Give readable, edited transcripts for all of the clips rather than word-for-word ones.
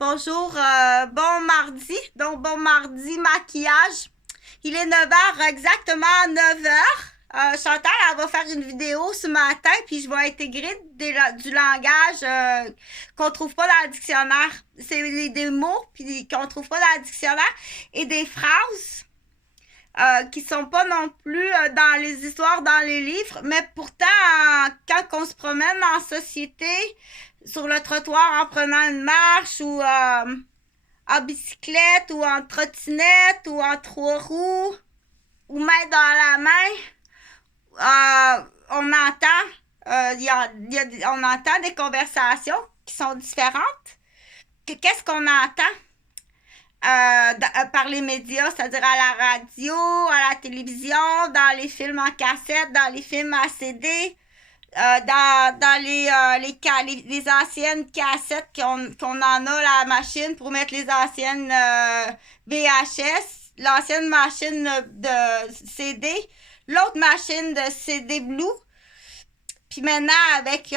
Bonjour, bon mardi. Donc, bon mardi, maquillage. Il est 9 heures, exactement 9 heures. Chantal, elle va faire une vidéo ce matin, puis je vais intégrer du langage qu'on trouve pas dans le dictionnaire. C'est des mots puis qu'on trouve pas dans le dictionnaire et des phrases qui sont pas non plus dans les histoires, dans les livres, mais pourtant, quand on se promène en société, sur le trottoir en prenant une marche ou en bicyclette ou en trottinette ou en trois roues ou main dans la main, on entend, on entend des conversations qui sont différentes. Qu'est-ce qu'on entend? Par les médias, c'est-à-dire à la radio, à la télévision, dans les films en cassette, dans les films à CD, dans les anciennes cassettes qu'on en a la machine pour mettre les anciennes VHS, l'ancienne machine de CD, l'autre machine de CD Blue, puis maintenant avec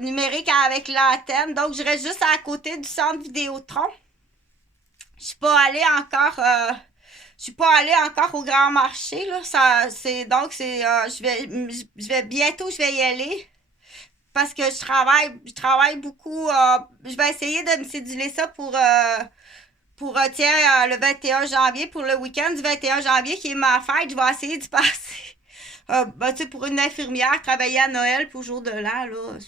numérique avec l'antenne. Donc je reste juste à côté du centre Vidéotron. Je suis pas allée encore je suis pas allée encore au grand marché là, ça c'est donc c'est je vais bientôt je vais y aller parce que je travaille beaucoup je vais essayer de me céduler ça pour tiens le 21 janvier pour le week-end du 21 janvier qui est ma fête, je vais essayer d'y passer. Ben, tu sais, pour une infirmière, travailler à Noël pour jour de l'an, là,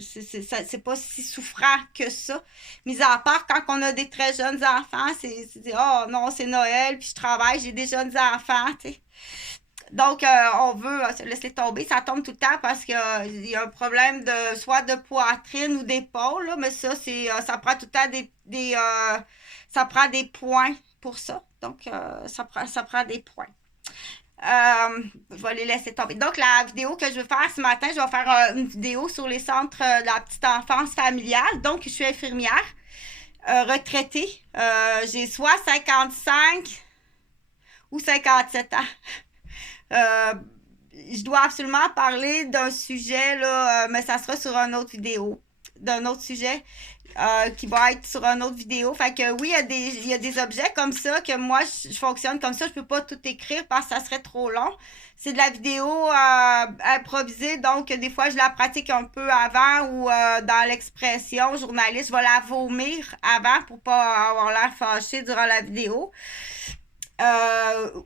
c'est pas si souffrant que ça. Mis à part quand on a des très jeunes enfants, oh non, c'est Noël, puis je travaille, j'ai des jeunes enfants, tu sais. Donc, on veut se laisser tomber. Ça tombe tout le temps parce qu'il y a un problème de soit de poitrine ou d'épaule, là, mais ça prend tout le temps ça prend des points pour ça. Donc, ça prend des points. Je vais les laisser tomber. Donc, la vidéo que je vais faire ce matin, je vais faire une vidéo sur les centres de la petite enfance familiale. Donc, je suis infirmière, retraitée. J'ai soit 55 ou 57 ans. Euh, je dois absolument parler d'un sujet, là, mais ça sera sur une autre vidéo, d'un autre sujet qui va être sur une autre vidéo. Fait que oui, il y a des objets comme ça que moi, je fonctionne comme ça. Je peux pas tout écrire parce que ça serait trop long. C'est de la vidéo improvisée, donc des fois, je la pratique un peu avant ou dans l'expression journaliste, je vais la vomir avant pour pas avoir l'air fâché durant la vidéo. Euh,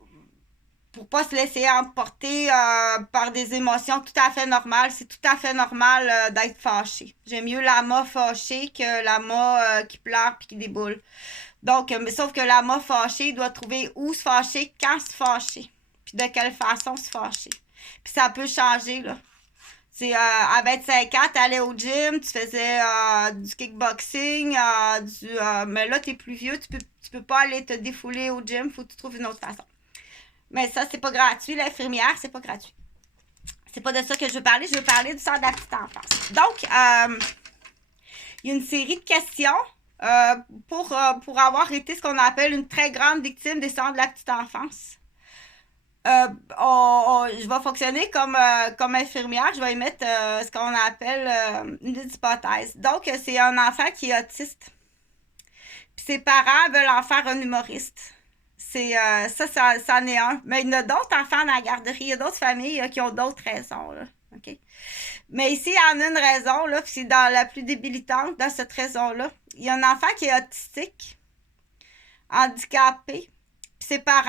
pour pas se laisser emporter par des émotions tout à fait normales. C'est tout à fait normal d'être fâché. J'aime mieux l'ama fâché que l'ama qui pleure puis qui déboule. Donc, mais sauf que l'ama fâché, il doit trouver où se fâcher, quand se fâcher, puis de quelle façon se fâcher. Puis ça peut changer, là. C'est à 25 ans, t'allais au gym, tu faisais du kickboxing, mais là, t'es plus vieux, tu peux pas aller te défouler au gym, faut que tu trouves une autre façon. Mais ça, c'est pas gratuit. L'infirmière, c'est pas gratuit. C'est pas de ça que je veux parler. Je veux parler du centre de la petite enfance. Donc, il y a une série de questions pour avoir été ce qu'on appelle une très grande victime des centres de la petite enfance. Je vais fonctionner comme infirmière. Je vais émettre ce qu'on appelle une hypothèse. Donc, c'est un enfant qui est autiste. Puis ses parents veulent en faire un humoriste. Ça en est un. Mais il y en a d'autres enfants dans la garderie. Il y a d'autres familles qui ont d'autres raisons. Là. OK? Mais ici, il y en a une raison, là, puis c'est dans la plus débilitante, dans cette raison-là. Il y a un enfant qui est autistique, handicapé. Puis ses parents,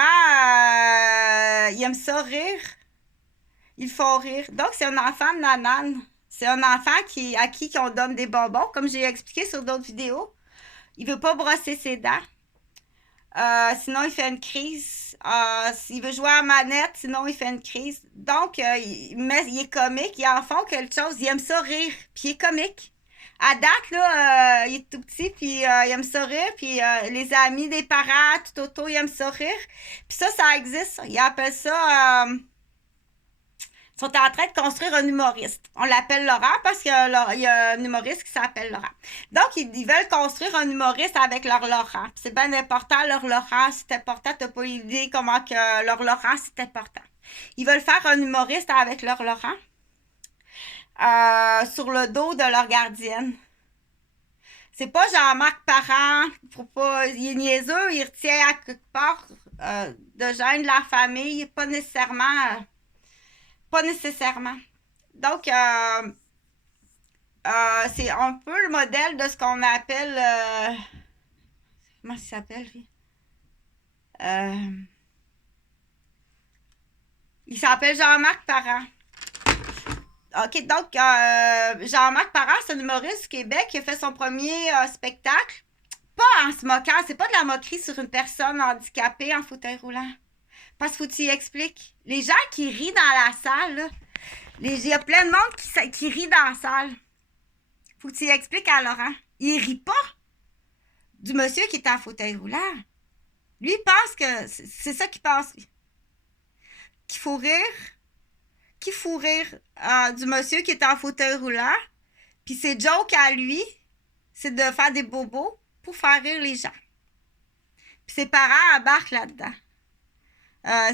ils aiment ça rire. Ils font rire. Donc, c'est un enfant de nanane. C'est un enfant à qui on donne des bonbons, comme j'ai expliqué sur d'autres vidéos. Il veut pas brosser ses dents. Sinon, il fait une crise. S'il veut jouer à la manette, sinon, il fait une crise. Donc, il est comique. Il en font quelque chose. Il aime ça rire. Puis, il est comique. À date, là, il est tout petit, puis il aime ça rire. Puis, les amis des parents, tout autour, ils aiment ça rire. Puis ça existe. Ils appellent ça... Ils sont en train de construire un humoriste. On l'appelle Laurent parce qu'il y a un humoriste qui s'appelle Laurent. Donc, ils veulent construire un humoriste avec leur Laurent. C'est bien important, leur Laurent, c'est important. T'as pas idée comment que leur Laurent, c'est important. Ils veulent faire un humoriste avec leur Laurent sur le dos de leur gardienne. C'est pas Jean-Marc Parent, faut pas, il est niaiseux, il retient à quelque part de gens de la famille, pas nécessairement. Pas nécessairement. Donc, c'est un peu le modèle de ce qu'on appelle. Comment ça s'appelle, lui? Il s'appelle Jean-Marc Parent. OK, donc, Jean-Marc Parent, c'est un humoriste du Québec qui a fait son premier spectacle. Pas en se moquant, c'est pas de la moquerie sur une personne handicapée en fauteuil roulant. Parce qu'il faut que tu y expliques. Les gens qui rient dans la salle, là, il y a plein de monde qui rit dans la salle. Faut que tu y expliques à Laurent. Il rit pas du monsieur qui est en fauteuil roulant. Lui, il pense que c'est ça qu'il pense. Qu'il faut rire du monsieur qui est en fauteuil roulant. Puis ses jokes à lui, c'est de faire des bobos pour faire rire les gens. Puis ses parents embarquent là-dedans.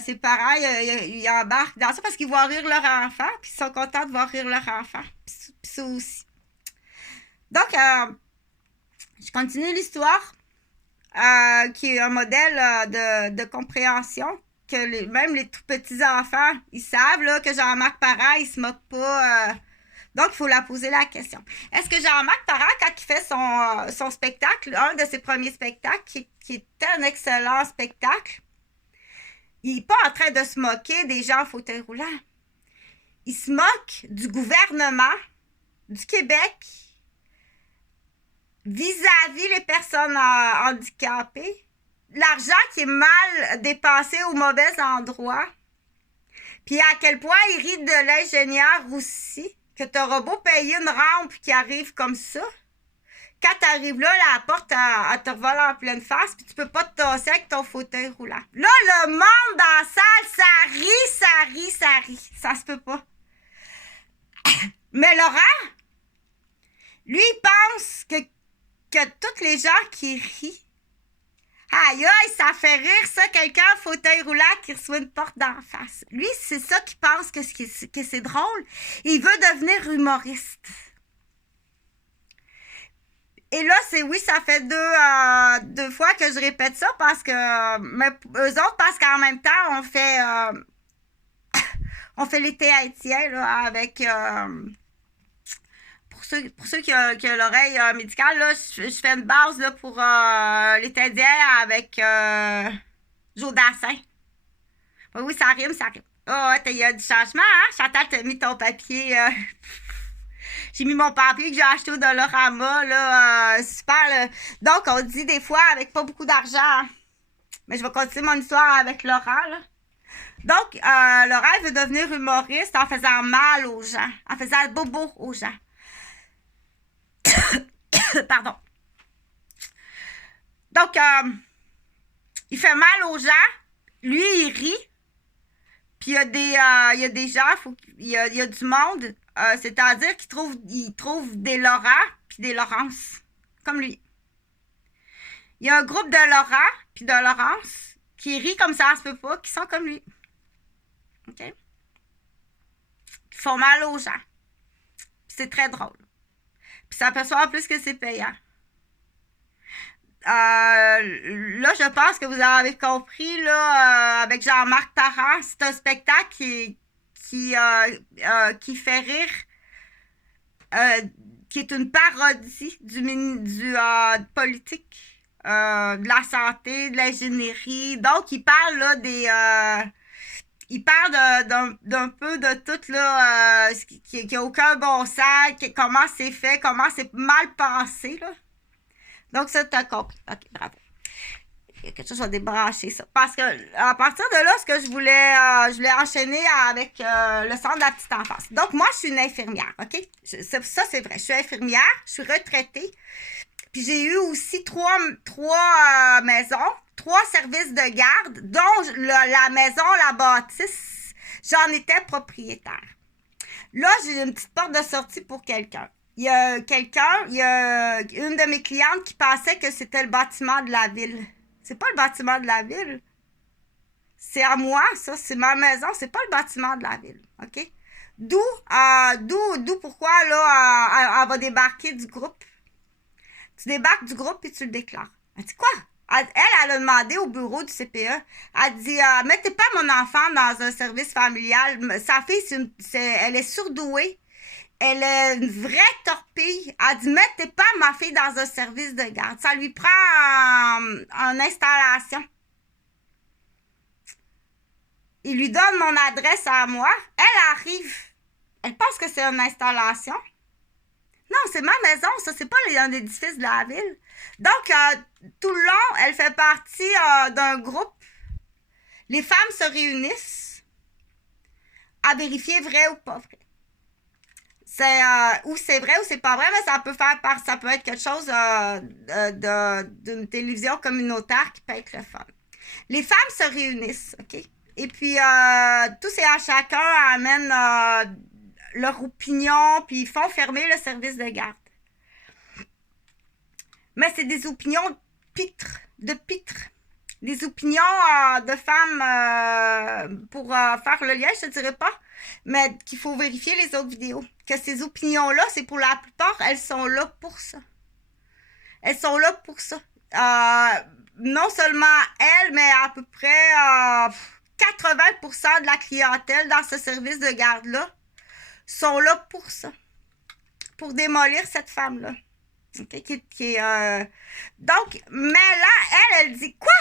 Ses parents, ils embarquent dans ça parce qu'ils voient rire leur enfant, puis ils sont contents de voir rire leur enfant. Puis ça aussi. Donc, je continue l'histoire, qui est un modèle de compréhension, que même les tout petits enfants, ils savent là, que Jean-Marc Parent, il se moque pas. Donc, il faut leur poser la question. Est-ce que Jean-Marc Parent, quand il fait son spectacle, un de ses premiers spectacles, qui était un excellent spectacle, il n'est pas en train de se moquer des gens en fauteuil roulant. Il se moque du gouvernement du Québec vis-à-vis les personnes handicapées, l'argent qui est mal dépensé au mauvais endroit, puis à quel point il rit de l'ingénieur aussi, que tu auras beau payer une rampe qui arrive comme ça. Quand tu arrives là, la porte, elle te revole en pleine face, puis tu peux pas te tasser avec ton fauteuil roulant. Là, le monde dans la salle, ça rit. Ça se peut pas. Mais Laurent, lui, il pense que tous les gens qui rient, aïe, ça fait rire ça, quelqu'un en fauteuil roulant qui reçoit une porte d'en face. Lui, c'est ça qu'il pense que c'est drôle. Il veut devenir humoriste. Et là, ça fait deux fois que je répète ça parce que, mais eux autres, parce qu'en même temps, on fait l'été haïtien, là, avec, pour ceux qui ont l'oreille médicale, là, je fais une base, là, pour l'été haïtien avec Joe Dassin. Oui, ça rime. Oh, il y a du changement, hein? Chantal, t'as mis ton papier, j'ai mis mon papier que j'ai acheté au Dollarama, là, super, là. Donc, on dit des fois avec pas beaucoup d'argent. Hein. Mais je vais continuer mon histoire avec Laurent, là. Donc, Laurent, il veut devenir humoriste en faisant mal aux gens, en faisant bobo aux gens. Pardon. Donc, il fait mal aux gens. Lui, il rit. Puis, il y a des gens, il y a du monde. C'est-à-dire qu'il trouve des Laurent puis des Laurence, comme lui. Il y a un groupe de Laurent puis de Laurence qui rit comme ça se peut pas, qui sont comme lui. OK? Qui font mal aux gens. Puis c'est très drôle. Puis ça s'aperçoit en plus que c'est payant. Là, je pense que vous avez compris, là, avec Jean-Marc Parent, c'est un spectacle qui fait rire, qui est une parodie du politique, de la santé, de l'ingénierie. Donc, il parle là il parle d'un peu de tout là, qui a aucun bon sens, comment c'est fait, comment c'est mal pensé là. Donc, ça, t'as compris. OK, bravo. Il y a quelque chose à débrancher, ça. Parce que, à partir de là, ce que je voulais enchaîner avec le centre de la petite enfance. Donc, moi, je suis une infirmière, OK? Ça, c'est vrai. Je suis infirmière, je suis retraitée. Puis, j'ai eu aussi trois maisons, 3 services de garde, dont la maison, la bâtisse, j'en étais propriétaire. Là, j'ai une petite porte de sortie pour quelqu'un. Il y a une de mes clientes qui pensait que c'était le bâtiment de la ville. C'est pas le bâtiment de la ville. C'est à moi, ça. C'est ma maison. C'est pas le bâtiment de la ville. OK? D'où pourquoi, là, elle va débarquer du groupe. Tu débarques du groupe et tu le déclares. Elle dit quoi? Elle a demandé au bureau du CPE. Elle dit mettez pas mon enfant dans un service familial. Sa fille, elle est surdouée. Elle est une vraie torpille. Elle dit mettez pas ma fille dans un service de garde. Ça lui prend en installation. Il lui donne mon adresse à moi. Elle arrive. Elle pense que c'est une installation. Non, c'est ma maison, ça, c'est pas un édifice de la ville. Donc, tout le long, elle fait partie d'un groupe. Les femmes se réunissent à vérifier vrai ou pas vrai. Ou c'est vrai ou c'est pas vrai, mais ça peut être quelque chose d'une télévision communautaire qui peut être le fun. Les femmes se réunissent, OK? Et puis, tous et à chacun amènent leur opinion, puis ils font fermer le service de garde. Mais c'est des opinions de pitre. Des opinions de femmes pour faire le lien, je te dirais pas, mais qu'il faut vérifier les autres vidéos. Que ces opinions-là, c'est pour la plupart, elles sont là pour ça. Elles sont là pour ça. Non seulement elles, mais à peu près 80% de la clientèle dans ce service de garde-là sont là pour ça. Pour démolir cette femme-là. Okay, Donc, mais là, elle dit quoi?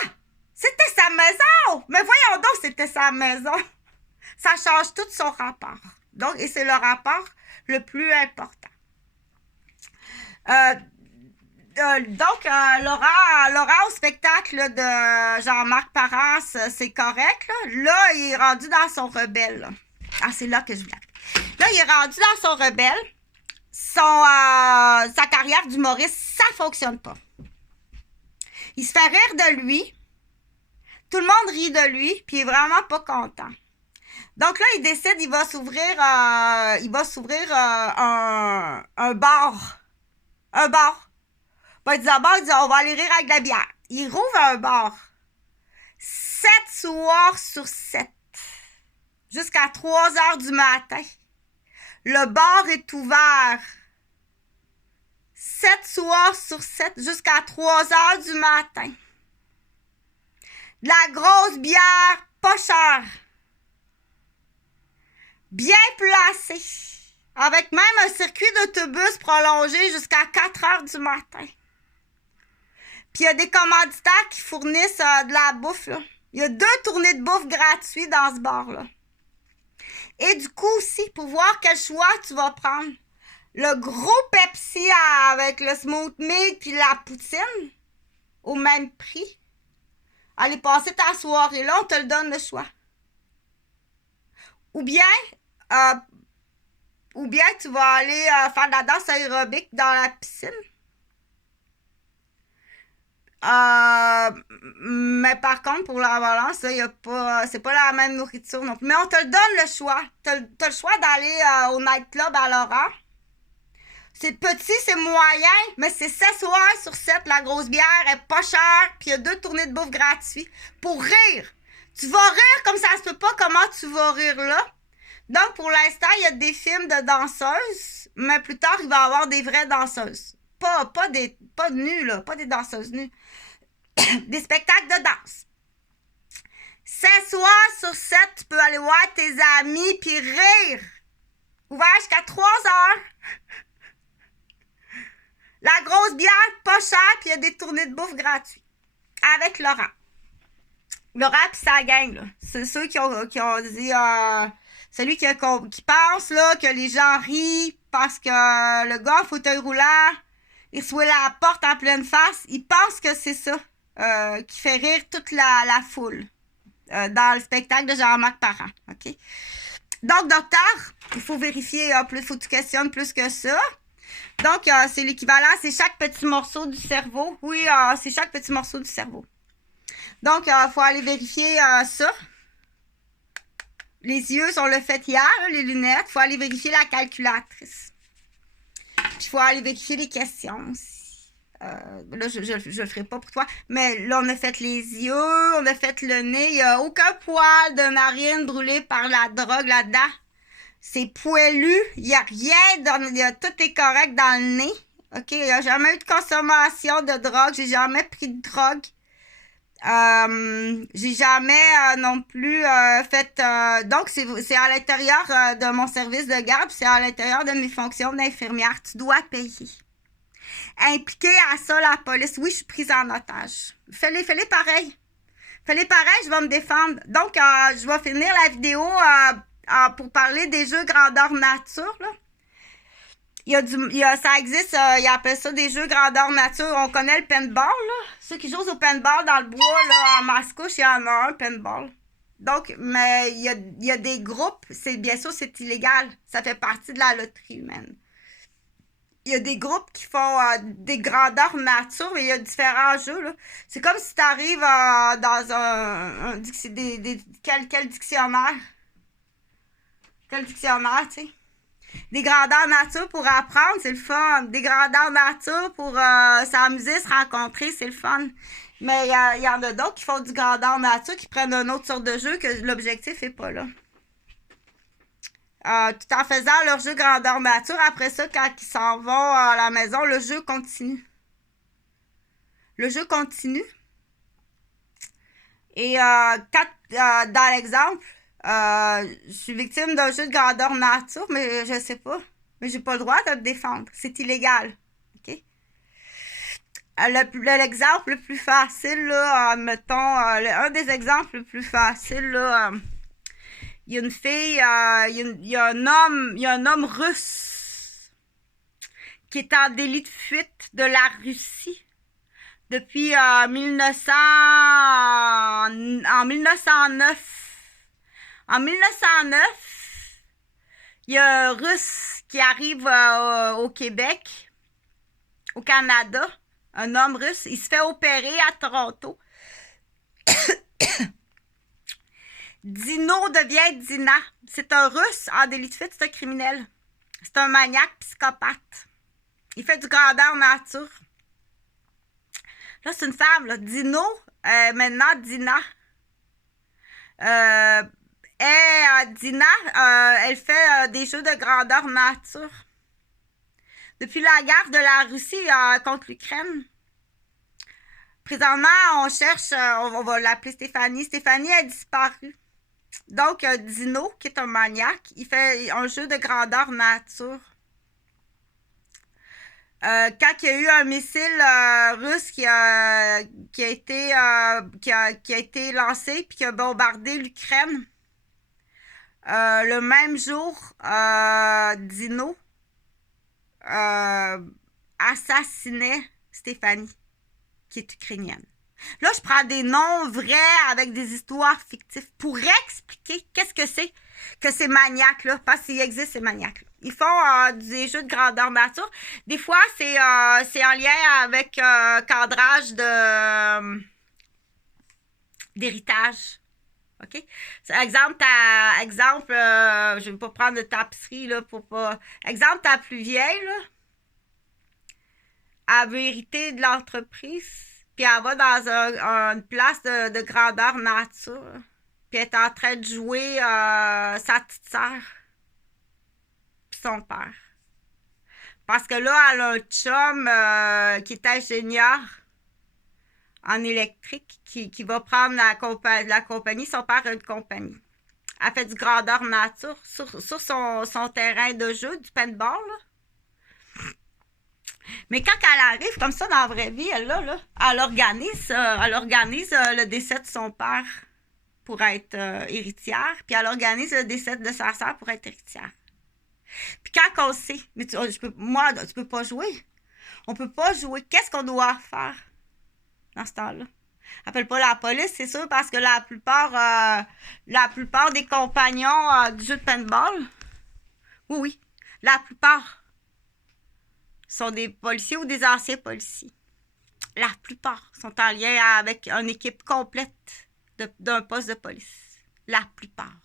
C'était sa maison! Mais voyons donc, c'était sa maison. Ça change tout son rapport. Donc, et c'est le rapport le plus important. Laura au spectacle de Jean-Marc Parent, c'est correct. Là, il est rendu dans son rebelle. Là. Ah, c'est là que je voulais. Là, il est rendu dans son rebelle. Sa carrière d'humoriste, ça fonctionne pas. Il se fait rire de lui. Tout le monde rit de lui, puis il est vraiment pas content. Donc là, il décide, il va s'ouvrir un bar. Un bar. Il dit, on va aller rire avec de la bière. Il rouvre un bar. 7 soirs sur 7. Jusqu'à 3 heures du matin. Le bar est ouvert 7 soirs sur 7 jusqu'à 3 heures du matin. De la grosse bière, pas chère. Bien placée. Avec même un circuit d'autobus prolongé jusqu'à 4 heures du matin. Puis il y a des commanditaires qui fournissent de la bouffe. Là. Il y a 2 tournées de bouffe gratuites dans ce bar-là. Et du coup aussi, pour voir quel choix tu vas prendre. Le gros Pepsi avec le smooth meat puis la poutine au même prix. Allez passer ta soirée là, on te le donne le choix. Ou bien tu vas aller faire de la danse aérobique dans la piscine. Mais par contre, pour l'avalanche, c'est pas la même nourriture non plus. Mais on te le donne le choix. T'as le choix d'aller au nightclub à Laurent. C'est petit, c'est moyen, mais c'est 7 soirs sur 7. La grosse bière est pas chère, puis il y a 2 tournées de bouffe gratuites. Pour rire. Tu vas rire comme ça se peut pas, comment tu vas rire là? Donc, pour l'instant, il y a des films de danseuses, mais plus tard, il va y avoir des vraies danseuses. Pas nues, là, pas des danseuses nues. Des spectacles de danse. 7 soirs sur 7, tu peux aller voir tes amis puis rire. Ouvert jusqu'à 3 heures. La grosse bière, pas chère, puis il y a des tournées de bouffe gratuites. Avec Laurent. Laurent pis sa gang, là. C'est ceux qui ont dit... celui qui pense là, que les gens rient parce que le gars en fauteuil roulant, il reçoit la porte en pleine face. Il pense que c'est ça qui fait rire toute la foule dans le spectacle de Jean-Marc Parent. OK? Donc, docteur, il faut vérifier, il faut que tu questionnes plus que ça. Donc, c'est l'équivalent, c'est chaque petit morceau du cerveau. Oui, c'est chaque petit morceau du cerveau. Donc, il faut aller vérifier ça. Les yeux, on l'a fait hier, les lunettes. Il faut aller vérifier la calculatrice. Puis, il faut aller vérifier les questions aussi. Là, je le ferai pas pour toi. Mais là, on a fait les yeux, on a fait le nez. Il n'y a aucun poil de narine brûlé par la drogue là-dedans. C'est poilu. Il n'y a rien. Tout est correct dans le nez. OK? Il n'y a jamais eu de consommation de drogue. J'ai jamais pris de drogue. J'ai jamais non plus fait... donc, c'est à l'intérieur de mon service de garde, c'est à l'intérieur de mes fonctions d'infirmière. Tu dois payer. Impliquer à ça la police. Oui, je suis prise en otage. Fais-les pareil. Fais-les pareil, je vais me défendre. Donc, je vais finir la vidéo pour parler des jeux grandeur nature, là. Ça existe, ils appellent ça des jeux grandeur nature. On connaît le paintball, là. Ceux qui jouent au paintball dans le bois, là, en Mascouche, il y en a un, paintball. Donc, mais il y a des groupes, bien sûr, c'est illégal. Ça fait partie de la loterie humaine. Il y a des groupes qui font des grandeurs nature, mais il y a différents jeux, là. C'est comme si tu arrives dans quel dictionnaire? Quel dictionnaire, tu sais? Des grandeurs nature pour apprendre, c'est le fun. Des grandeurs nature pour s'amuser, se rencontrer, c'est le fun. Mais il y en a d'autres qui font du grandeur nature, qui prennent une autre sorte de jeu que l'objectif n'est pas là. Tout en faisant leur jeu grandeur nature, après ça, quand ils s'en vont à la maison, le jeu continue. Le jeu continue. Et dans l'exemple, je suis victime d'un jeu de grandeur nature, mais je sais pas. Mais j'ai pas le droit de me défendre. C'est illégal. OK? L'exemple le plus facile, là, mettons, un des exemples les plus faciles, là, il y a une fille, il y a un homme russe qui est en délit de fuite de la Russie depuis 1909. En 1909, il y a un Russe qui arrive au Québec, au Canada, un homme russe. Il se fait opérer à Toronto. Dino devient Dina. C'est un Russe en délit de fuite, c'est un criminel. C'est un maniaque psychopathe. Il fait du grandeur nature. Là, c'est une femme, là. Dino, maintenant Dina. Dina, elle fait des jeux de grandeur nature. Depuis la guerre de la Russie contre l'Ukraine. Présentement, on cherche, on va l'appeler Stéphanie. Stéphanie a disparu. Donc, Dino, qui est un maniaque, il fait un jeu de grandeur nature. Quand il y a eu un missile russe qui a été lancé puis qui a bombardé l'Ukraine, le même jour, Dino assassinait Stéphanie, qui est ukrainienne. Là, je prends des noms vrais avec des histoires fictives pour expliquer qu'est-ce que c'est que ces maniaques-là, parce qu'il existe ces maniaques-là. Ils font des jeux de grandeur nature. Des fois, c'est en lien avec cadrage d'héritage. OK? Exemple, je vais pas prendre de tapisserie, là, pour pas... Exemple, ta plus vieille, là, elle veut hériter de l'entreprise, puis elle va dans une place de grandeur nature, puis elle est en train de jouer sa petite sœur, puis son père. Parce que là, elle a un chum qui est ingénieur en électrique qui va prendre la compagnie. Son père a une compagnie. Elle fait du grandeur nature sur son terrain de jeu, du paintball, là. Mais quand elle arrive comme ça dans la vraie vie, elle organise le décès de son père pour être héritière, puis elle organise le décès de sa sœur pour être héritière. Puis quand on sait, mais tu peux pas jouer. On peut pas jouer. Qu'est-ce qu'on doit faire dans ce temps-là? Appelle pas la police, c'est sûr, parce que la plupart des compagnons du jeu de paintball, oui, la plupart sont des policiers ou des anciens policiers. La plupart sont en lien avec une équipe complète d'un poste de police. La plupart.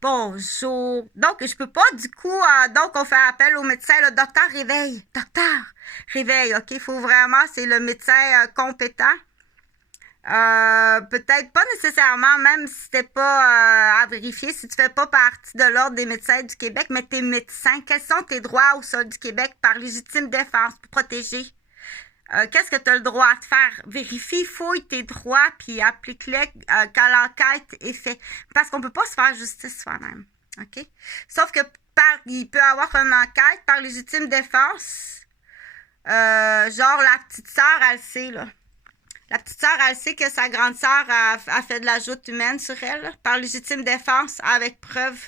Bonjour. Donc, je peux pas, du coup, donc on fait appel au médecin, le docteur réveille, OK? Il faut vraiment, c'est le médecin compétent. Peut-être pas nécessairement, même si c'était pas à vérifier, si tu fais pas partie de l'Ordre des médecins du Québec, mais t'es médecin. Quels sont tes droits au sol du Québec par légitime défense pour protéger? Qu'est-ce que tu as le droit de faire? Vérifie, fouille tes droits, puis applique-les quand l'enquête est faite. Parce qu'on peut pas se faire justice soi-même. OK? Sauf que il peut y avoir une enquête par légitime défense. Genre, la petite sœur, elle sait, là. La petite sœur, elle sait que sa grande sœur a fait de la joute humaine sur elle, là, par légitime défense, avec preuve.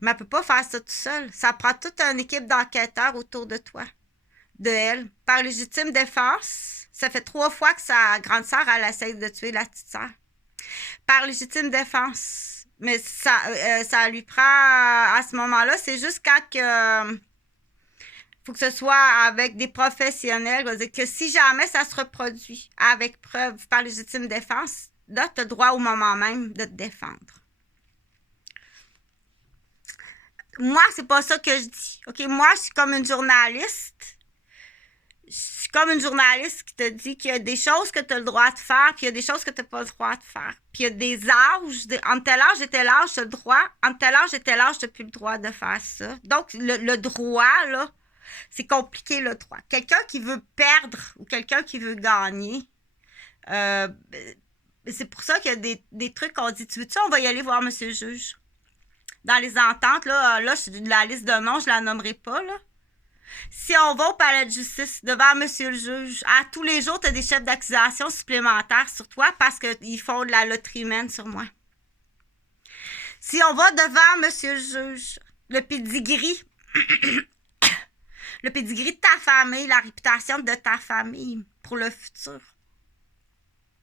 Mais elle peut pas faire ça tout seul. Ça prend toute une équipe d'enquêteurs autour de toi. De elle. Par légitime défense, ça fait 3 fois que sa grande sœur, elle essaie de tuer la petite sœur. Par légitime défense. Mais ça lui prend, à ce moment-là, c'est juste quand que faut que ce soit avec des professionnels. C'est-à-dire que si jamais ça se reproduit avec preuve par légitime défense, là, tu as le droit au moment même de te défendre. Moi, c'est pas ça que je dis. OK, moi, je suis comme une journaliste. Je suis comme une journaliste qui te dit qu'il y a des choses que tu as le droit de faire, puis il y a des choses que tu n'as pas le droit de faire. Puis il y a des âges, entre tel âge et tel âge, tu as le droit, entre tel âge et tel âge, tu n'as plus le droit de faire ça. Donc, le droit, là, c'est compliqué, le droit. Quelqu'un qui veut perdre ou quelqu'un qui veut gagner, c'est pour ça qu'il y a des trucs qu'on dit, tu veux-tu, on va y aller voir monsieur le juge. Dans les ententes, là, la liste de noms, je la nommerai pas, là. Si on va au palais de justice devant monsieur le juge, à tous les jours, tu as des chefs d'accusation supplémentaires sur toi parce qu'ils font de la loterie humaine sur moi. Si on va devant monsieur le juge, le pédigree, le pédigree de ta famille, la réputation de ta famille pour le futur.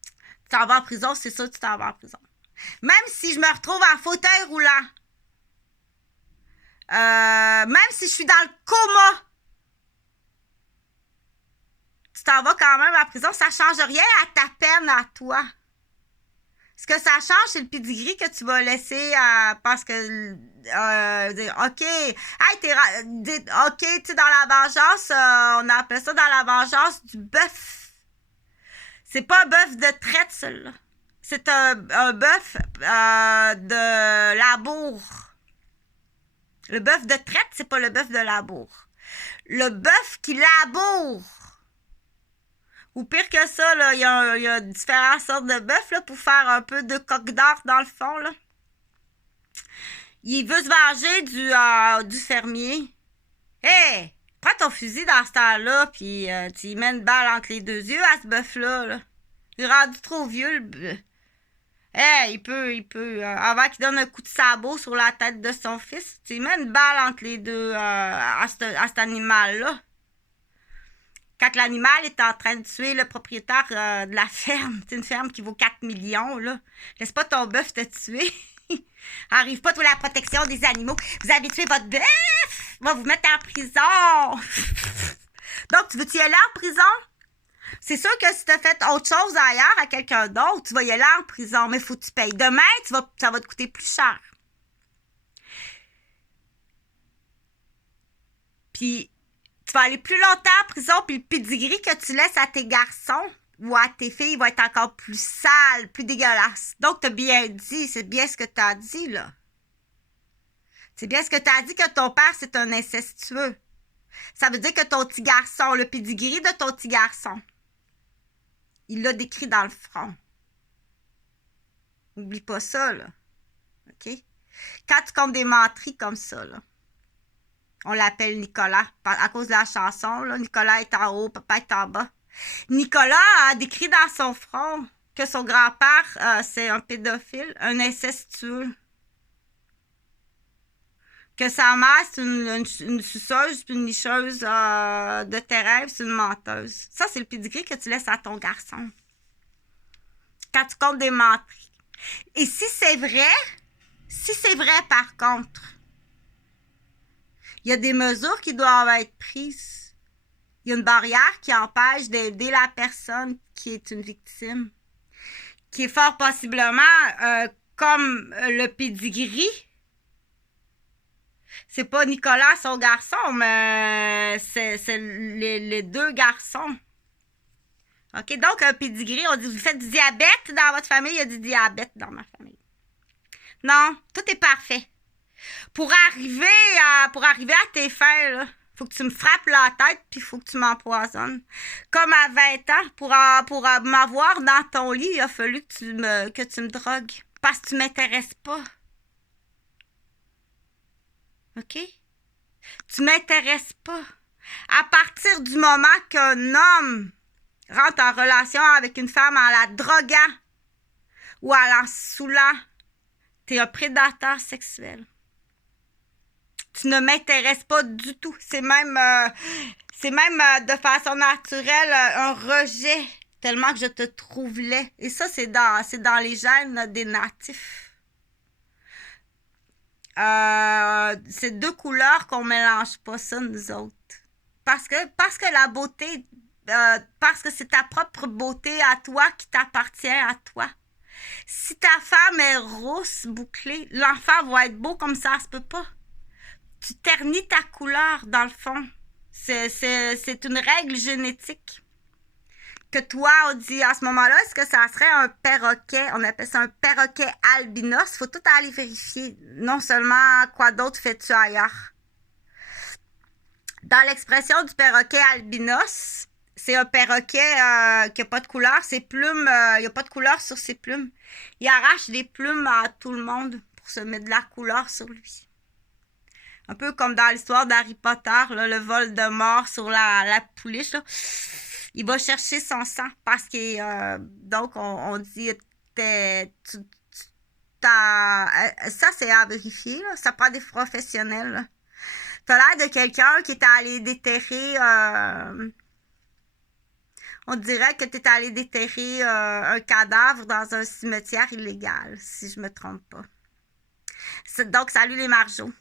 Tu t'en vas en prison, c'est sûr que tu t'en vas en prison. Même si je me retrouve en fauteuil roulant, même si je suis dans le coma, tu t'en vas quand même en prison, ça ne change rien à ta peine à toi. Ce que ça change, c'est le pedigree que tu vas laisser parce que dire OK, hey, OK, tu sais, dans la vengeance, on appelle ça dans la vengeance du bœuf. C'est pas un bœuf de traite, celui-là. C'est un bœuf de labour. Le bœuf de traite, c'est pas le bœuf de labour. Le bœuf qui laboure. Ou pire que ça, là, il y a différentes sortes de bœufs là, pour faire un peu de coq d'or dans le fond. Là. Il veut se venger du fermier. Hé! Prends ton fusil dans ce temps-là, puis tu y mets une balle entre les deux yeux à ce bœuf-là. Là. Il est rendu trop vieux, le il peut, avant qu'il donne un coup de sabot sur la tête de son fils, tu y mets une balle entre les deux à cet animal-là. Quand l'animal est en train de tuer le propriétaire de la ferme, c'est une ferme qui vaut 4 millions, là. Laisse pas ton bœuf te tuer. Arrive pas, toi, la protection des animaux. Vous avez tué votre bœuf! On va vous mettre en prison! Donc, tu veux-tu y aller en prison? C'est sûr que si tu as fait autre chose ailleurs à quelqu'un d'autre, tu vas y aller en prison, mais il faut que tu payes. Demain, ça va te coûter plus cher. Puis, tu vas aller plus longtemps en prison, puis le pedigree que tu laisses à tes garçons ou à tes filles va être encore plus sale, plus dégueulasse. Donc, tu as bien dit, c'est bien ce que tu as dit, là. C'est bien ce que tu as dit que ton père, c'est un incestueux. Ça veut dire que ton petit garçon, le pedigree de ton petit garçon, il l'a décrit dans le front. N'oublie pas ça, là. OK? Quand tu comptes des menteries comme ça, là, on l'appelle Nicolas. À cause de la chanson, là, Nicolas est en haut, papa est en bas. Nicolas a décrit dans son front que son grand-père, c'est un pédophile, un incestueux. Que sa mère, c'est une suceuse, une licheuse de tes rêves, c'est une menteuse. Ça, c'est le pedigree que tu laisses à ton garçon. Quand tu comptes des menteries. Et si c'est vrai par contre, il y a des mesures qui doivent être prises. Il y a une barrière qui empêche d'aider la personne qui est une victime, qui est fort possiblement comme le pedigree. C'est pas Nicolas, son garçon, mais c'est les deux garçons. OK? Donc, un pédigré, on dit, vous faites du diabète dans votre famille, il y a du diabète dans ma famille. Non, tout est parfait. Pour arriver à tes fins, là, faut que tu me frappes la tête, puis il faut que tu m'empoisonnes. Comme à 20 ans, pour m'avoir dans ton lit, il a fallu que tu me drogues. Parce que tu m'intéresses pas. OK? Tu m'intéresses pas. À partir du moment qu'un homme rentre en relation avec une femme en la droguant ou en la saoulant, t'es un prédateur sexuel. Tu ne m'intéresses pas du tout. C'est même de façon naturelle un rejet, tellement que je te trouve laid. Et ça, c'est dans les gènes des natifs. C'est deux couleurs qu'on mélange pas ça, nous autres. Parce que la beauté, parce que c'est ta propre beauté à toi qui t'appartient à toi. Si ta femme est rousse, bouclée, l'enfant va être beau comme ça se peut pas. Tu ternis ta couleur, dans le fond. C'est une règle génétique. Que toi, on dit à ce moment-là, est-ce que ça serait un perroquet? On appelle ça un perroquet albinos. Il faut tout aller vérifier. Non seulement quoi d'autre fais-tu ailleurs. Dans l'expression du perroquet albinos, c'est un perroquet qui n'a pas de couleur. Ses plumes, il n'y a pas de couleur sur ses plumes. Il arrache des plumes à tout le monde pour se mettre de la couleur sur lui. Un peu comme dans l'histoire d'Harry Potter, là, le Voldemort sur la pouliche. Là. Il va chercher son sang parce que, donc, on dit, ça, c'est à vérifier. Là. Ça prend des professionnels. Tu as l'air de quelqu'un qui est allé déterrer... on dirait que tu es allé déterrer un cadavre dans un cimetière illégal, si je me trompe pas. Donc, salut les margeaux.